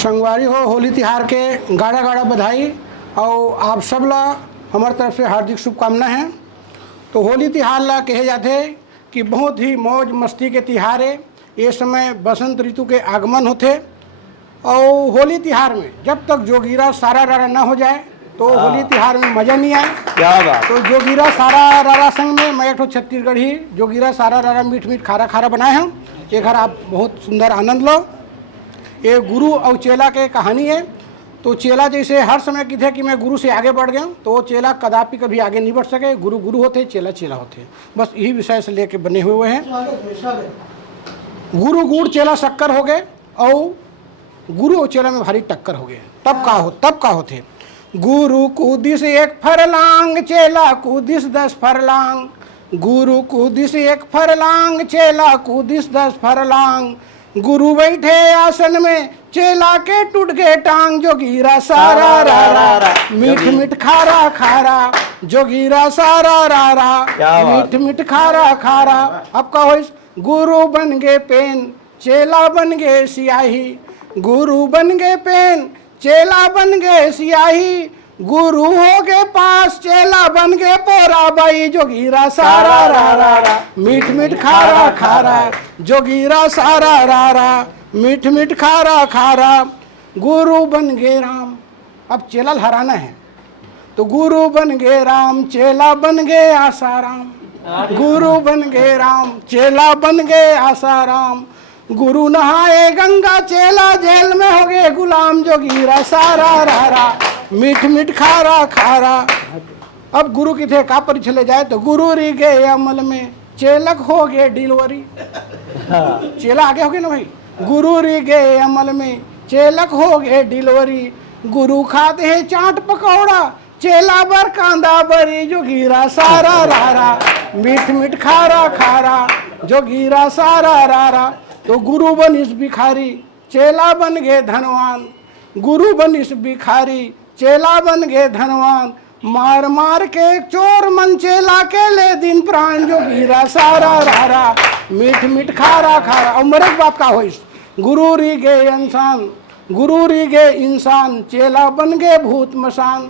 संगवारी हो होली तिहार के गाड़ा गाड़ा बधाई और आप सब ला हमारे तरफ से हार्दिक शुभकामना है। तो होली तिहार ला कहे जाते कि बहुत ही मौज मस्ती के तिहार है। ये समय बसंत ऋतु के आगमन होते और होली तिहार में जब तक जोगीरा सारा रारा ना हो जाए तो होली तिहार में मज़ा नहीं आए। क्या बात। तो जोगीरा सारा रारा संग में मैं एक ठो छत्तीसगढ़ी जोगीरा सारा रारा मीठ मीठ खारा खारा बनाए हैं। एक घर आप बहुत सुंदर आनंद लो। ये गुरु और चेला के कहानी है। तो चेला जैसे हर समय की थे कि मैं गुरु से आगे बढ़ गया, तो वो चेला कदापि कभी आगे नहीं बढ़ सके। गुरु गुरु होते, चेला चेला होते, बस यही विषय से लेके बने हुए हैं। गुरु गुड़ चेला शक्कर हो गए और गुरु और चेला में भारी टक्कर हो गए। तब का होते गुरु कूदिस एक फरलांग चेला कूदिस 10 फरलांग। गुरु कूदिस एक फरलांग चेला कूदिस 10 फरलांग। गुरु बैठे आसन में चेला के टूट गए टांग। जोगीरा सारा रारा मीठ मीठ खारा खारा। जोगीरा सारा रारा मीठ मीठ खारा खारा। अब का होइस गुरु बन गए पेन चेला बन गए सियाही। गुरु बन गए पेन चेला बन गए सियाही। गुरु हो गए पास चेला बन गए पोरा बाई। जोगीरा सारा रारा मीठ मीठ खारा खारा। जोगीरा सारा रारा मीठ मीठ खारा खारा। गुरु बन गए राम, अब चेला हराना है तो गुरु बन गए राम चेला बन गए आसाराम। गुरु बन गए राम चेला बन गए आसाराम। गुरु नहाए गंगा चेला जेल में हो गए गुलाम। जोगीरा सारा रारा मीठ मीठ खारा खारा। अब गुरु की थे का पर चले जाए तो गुरु री गए अमल में चेलक हो गए डिलीवरी। चेला आगे हो गए ना भाई। गुरु री गए अमल में चेलक हो गए डिलीवरी। गुरु खाते हैं चाट पकौड़ा चेला बर कांदा बरी। जोगीरा सारा रारा मीठ मीठ खारा खारा। जोगीरा सारा रारा। तो गुरु बनिस भिखारी चेला बन गए धनवान। गुरु बनिस भिखारी चेला बन गए धनवान। मार मार के चोर मन चेला के ले दिन प्राण। जोगीरा सारा रारा मीठ मीठ खारा खारा। और मरे बात का होइस गुरु री गए इंसान। गुरु री गए इंसान चेला बन गए भूत मसान।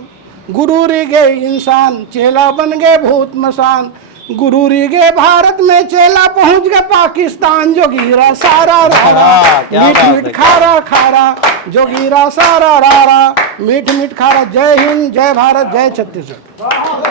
गुरु री गए इंसान चेला बन गए भूत मसान। गुरु री गए भारत में चेला पहुंच गए पाकिस्तान। जोगीरा सारा रारा मीठ मीठ खारा खारा। जोगीरा सारा रारा मीठ मीठ खारा। जय हिंद, जय भारत, जय छत्तीसगढ़।